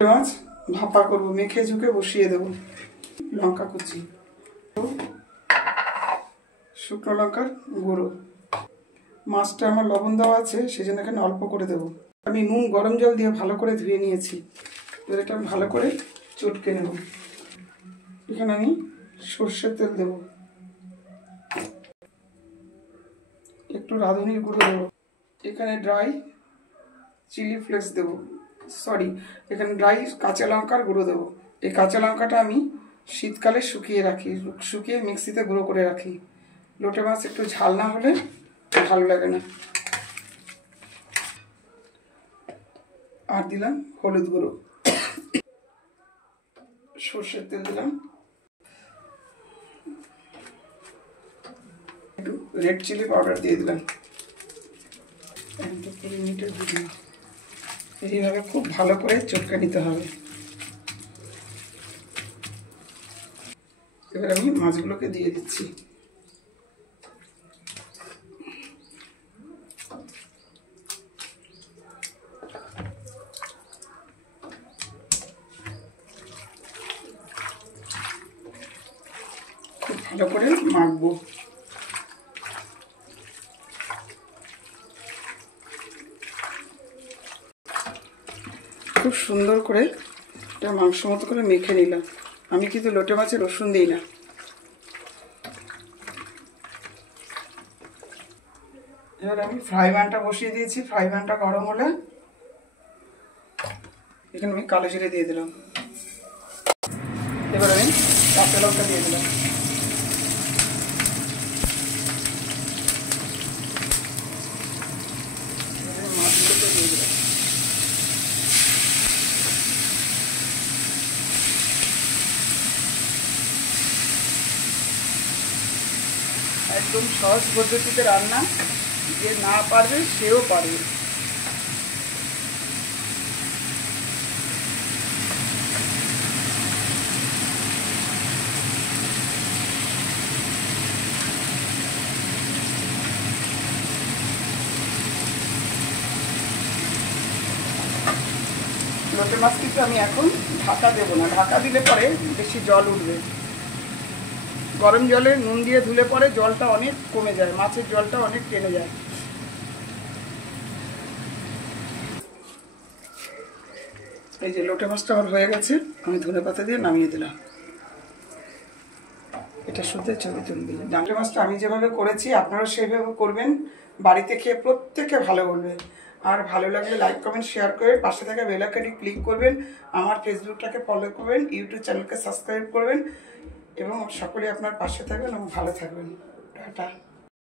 মাছ ভাপা করবো, মেখে ঝুঁকে বসিয়ে দেবো। লঙ্কা কুচি, শুকনো লঙ্কার গুঁড়ো। মাছটা আমার লবণ দেওয়া আছে, সেজন্য এখানে অল্প করে দেবো। আমি নুন গরম জল দিয়ে ভালো করে ধুয়ে নিয়েছি। এবার এটা আমি ভালো করে চটকে নেব। এখানে আমি সর্ষের তেল দেব, একটু রাঁধুনির গুঁড়ো দেবো, এখানে ড্রাই চিলি ফ্লেক্স দেবো, এখানে ড্রাই কাঁচা লঙ্কার গুঁড়ো দেবো। এই কাঁচা লঙ্কাটা আমি শীতকালে শুকিয়ে রাখি, শুকিয়ে মিক্সিতে গুঁড়ো করে রাখি। লোটে মাছ একটু ঝাল না হলে ভালো লাগে না। আর দিলাম হলুদ গুঁড়ো, সর্ষের তেল দিলাম, একটু রেড চিলি পাউডার দিয়ে দিলাম, 1-2 মিনিটের দিলাম। এইভাবে খুব ভালো করে চটকে নিতে হবে। এবার আমি মাছগুলোকে দিয়ে দিচ্ছি। খুব ভালো করে মাখবো। খুব সুন্দর করে এটা মাংস মতো করে মেখে নিলাম। আমি কিন্তু লোটে মাছে রসুন দিই না। এবার আমি ফ্রাই প্যানটা বসিয়ে দিয়েছি। ফ্রাই প্যানটা গরম হলে এখানে আমি কালো জিরে দিয়ে দিলাম। এবার আমি কাঁচা লঙ্কা দিয়ে দিলাম। মাছগুলোকে দিয়ে দিলাম। একদম সহজ পদ্ধতিতে রান্না, যে না পারবে সেও পারবে। লোটে মাছ কিন্তু আমি এখন ঢাকা দেবো না, ঢাকা দিলে পরে বেশি জল উঠবে। গরম জলে নুন দিয়ে ধুলে পরে জলটা অনেক কমে যায়, মাছের জলটা অনেক টেনে যায়। এই যে লোটে মাছটা আমার হয়ে গেছে, আমি ধনেপাতা দিয়ে নামিয়ে দিলাম। এটা শুদ্ধ ছবি তুলবি। লোটে মাছটা আমি যেভাবে করেছি আপনারাও সেভাবে করবেন, বাড়িতে খেয়ে প্রত্যেকে ভালো বলবে। আর ভালো লাগলে লাইক কমেন্ট শেয়ার করে পাশে থাকা বেল আইকনে ক্লিক করবেন। আমার ফেসবুকটাকে ফলো করবেন, ইউটিউব চ্যানেলকে সাবস্ক্রাইব করবেন এবং সকলে আপনার পাশে থাকবেন এবং ভালো থাকবেন। টাটা।